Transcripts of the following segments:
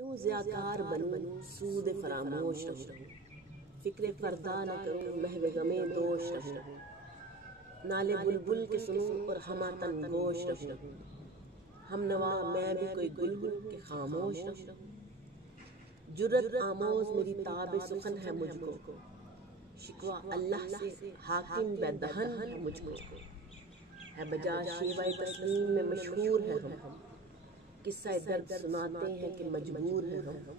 کیوں ضیاکار بنوں سود فراموش رہوں، فکر فردا نہ کروں محو غم دوش رہوں، نالے بلبل کے سنوں اور ہمہ تن گوش رہوں، ہم نوا میں بھی کوئی گل ہوں کہ خاموش رہوں، جرت آموز میری تاب سخن ہے مجھ کو، شکوہ اللہ سے حاکم بے دہن ہے مجھ کو، ہے بجا شیوہ تسلیم میں مشہور ہے ہم، قصہ درد سناتے ہیں کہ مجبور ہیں ہم،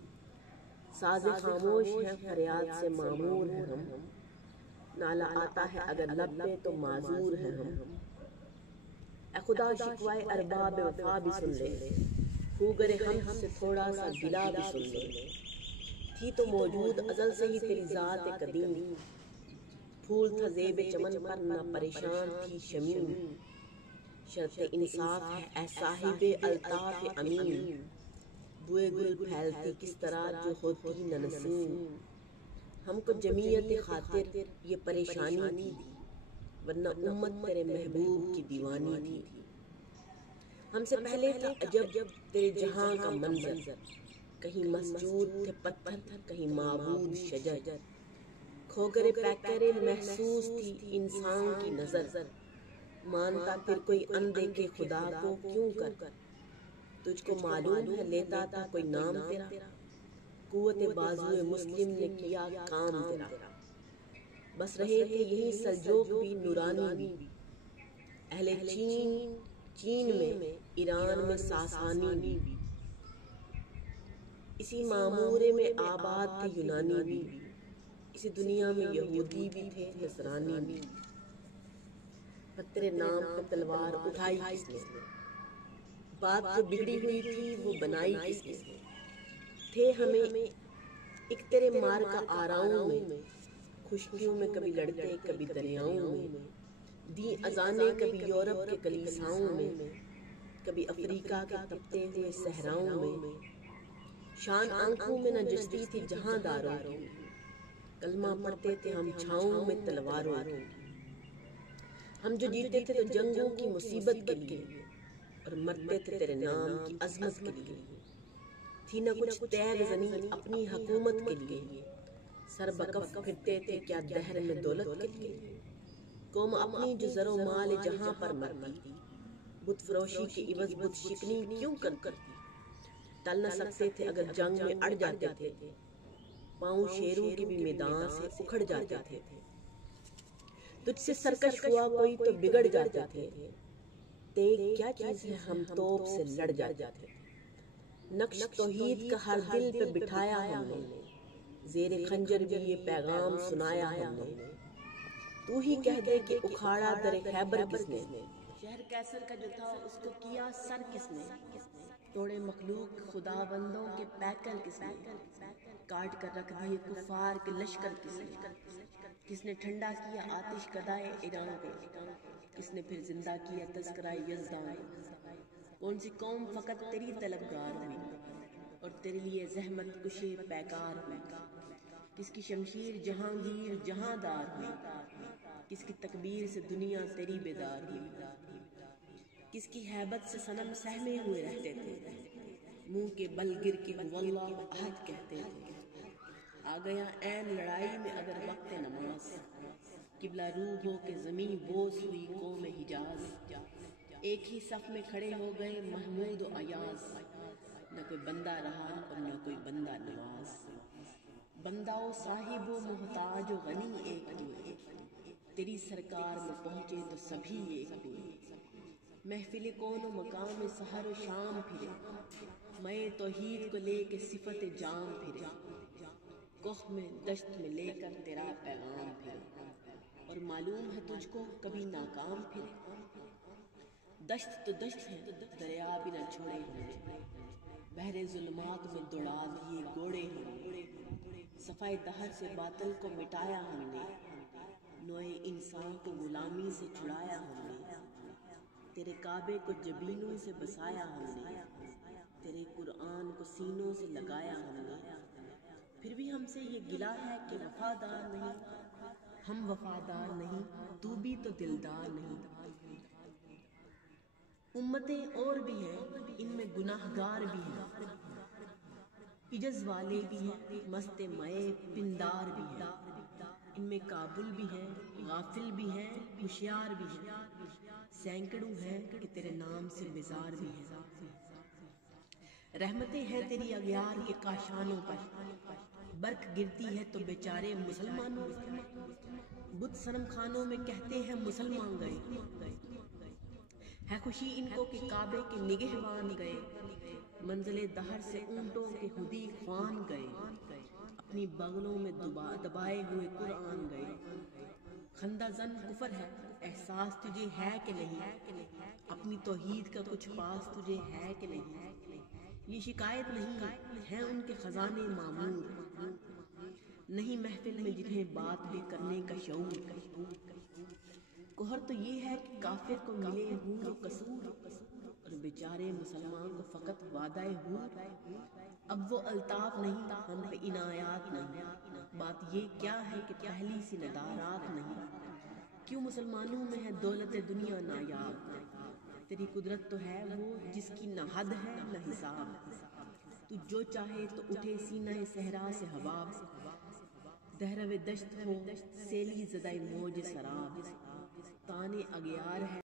ساز خاموش ہے فریاد سے معمور ہیں ہم، نالہ آتا ہے اگر لب پہ تو معذور ہیں ہم، اے خدا شکوہ ارباب وفا بھی سن لے، خوگر ہم سے تھوڑا سا گلہ بھی سن لے، تھی تو موجود ازل سے ہی تیری ذات قدیم، پھول تھا زیب چمن پر نہ پریشان تھی شمیم، شرط انصاف ہے اے صاحب الطاف امین، بوئے گل پھیلتی کس طرح جو ہوتی نہ نسیم، ہم کو جمعیت خاطر یہ پریشانی تھی، ورنہ امت تیرے محبوب کی دیوانی تھی، ہم سے پہلے تھا عجب تیرے جہاں کا منظر، کہیں مسجود تھے پتھر کہیں معبود شجر، کھوگر پیکر محسوس تھی انسان کی نظر، مانتا پھر کوئی اندیکھے خدا کو کیوں کر، تجھ کو معلوم ہے لیتا تھا کوئی نام تیرا، قوت بازو مسلم نے کیا کام تیرا، بس رہے تھے یہی سلجوق بھی نورانی بھی، اہل چین میں ایران میں ساسانی بھی، اسی معمورے میں آباد تھے یونانی بھی، اسی دنیا میں یہودی بھی تھے نصرانی بھی، پر تیرے نام پہ تلوار اٹھائی کس نے، بات جو بگڑی ہوئی تھی وہ بنائی کس نے، تھے ہمیں ایک تیرے مار کا آراؤں میں، خشکیوں میں کبھی لڑتے کبھی دریاؤں میں، دی اذانیں کبھی یورپ کے کلیساؤں میں، کبھی افریقہ کے تپتے ہوئے صحراؤں میں، شان آنکھوں میں نہ جچتی تھی جہاں داروں کی، کلمہ پڑھتے تھے ہم چھاؤں میں تلواروں کی، ہم جو جیتے تھے تو جنگوں کی مصیبت کے لیے، اور مرتے تھے تیرے نام کی عظمت کے لیے، تھی نہ کچھ تیغ زنی اپنی حکومت کے لیے، سر بکف پھرتے تھے کیا دہر میں دولت کے لیے، قوم اپنی جو زر و مال جہاں پر مرتی، بت فروشی کے عوض بت شکنی کیوں کرتی، ٹل نہ سکتے تھے اگر جنگ میں اڑ جاتے تھے، پاؤں شیروں کے بھی میدان سے اکھڑ جاتے تھے، تجھ سے سرکش ہوا کوئی تو بگڑ جاتے تھے، تیغ کیا چیز ہے ہم توپ سے لڑ جاتے تھے، نقش توحید کا ہر دل پہ بٹھایا ہم نے، زیر خنجر بھی یہ پیغام سنایا ہم نے، تو ہی کہہ دے کہ اکھاڑا در خیبر کس نے، شہر کیسر کا جو تھا اس کو کیا سر کس نے، توڑے مخلوق خدا بندوں کے پیکر کس نے، کاٹ کر رکھ دیے کفار کے لشکر کس نے ٹھنڈا کیا آتش کدائے ایران کو، کس نے پھر زندہ کیا تذکرہ یزدان کو، کون سی قوم فقط تیری طلبگار ہوئی اور تیرے لیے زحمت کشے پیکار ہوئی، کس کی شمشیر جہانگیر جہاں دار ہوئی، کس کی تکبیر سے دنیا تیری بیدار ہوئی، کس کی ہیبت سے صنم سہمے ہوئے رہتے تھے، منہ کے بل گر کے واللہ احد کہتے تھے، آ گیا عین لڑائی میں اگر وقت نماز، قبلہ روح ہو کے زمین بوس ہوئی قوم حجاز، ایک ہی صف میں کھڑے ہو گئے محمود و ایاز، نہ کوئی بندہ رہا اور نہ کوئی بندہ نواز، بندہ و صاحب و محتاج و غنی ایک ہوئے، تیری سرکار میں پہنچے تو سبھی ایک ہوئے، محفل کون و مقام سحر و شام پھرے، میں توحید کو لے کے صفت جام پھرے، کوہ میں دشت میں لے کر تیرا پیغام پھرے، اور معلوم ہے تجھ کو کبھی ناکام پھرے، دشت تو دشت ہے دریا بھی نہ چھوڑے ہم نے، بحر ظلمات میں دوڑا دیے گوڑے ہم نے، صفائے دہر سے باطل کو مٹایا ہم نے، نوئے انسان کو غلامی سے چھڑایا ہم نے، تیرے کعبے کو جبینوں سے بسایا ہم نے، تیرے قرآن کو سینوں سے لگایا ہم نے، پھر بھی ہم سے یہ گلہ ہے کہ وفادار نہیں، ہم وفادار نہیں تو بھی تو دلدار نہیں، امتیں اور بھی ہیں ان میں گناہگار بھی ہیں، عجز والے بھی ہیں مست مئے پندار بھی ہیں، ان میں کابل بھی ہے غافل بھی ہے ہوشیار بھی ہے، سینکڑوں ہیں کہ تیرے نام سے بیزار بھی ہیں۔ رحمتیں ہیں تیری اغیار کے کاشانوں پر، برق گرتی ہے تو بیچارے مسلمانوں پر، بت صنم خانوں میں کہتے ہیں مسلمان گئے، ہے خوشی ان کو کہ کعبے کے نگہبان گئے، منزل دہر سے اونٹوں کے ہدی خوان گئے، اپنی بغلوں میں دبائے ہوئے قرآن گئے۔ خندہ زن کفر ہے احساس تجھے ہے کہ نہیں، اپنی توحید کا کچھ پاس تجھے ہے کہ نہیں، یہ شکایت نہیں ہے ان کے خزانے معمور، نہیں محفل میں جنہیں بات بھی کرنے کا شعور۔ کوہر تو یہ ہے کہ کافر کو ملے حور و قصور، اور بیچارے مسلمان کو فقط وعدہ حور۔ اب وہ الطاف نہیں ہم پہ عنایات نہیں، بات یہ کیا ہے کہ پہلی سی ندارات نہیں، کیوں مسلمانوں میں ہے دولت دنیا نایاب، تیری قدرت تو ہے وہ جس کی نہ حد ہے نہ حساب، تو جو چاہے تو اٹھے سینہ صحرا سے حباب، دہرو دشت ہو سیلی زدہ موج سراب، تانے اغیار ہے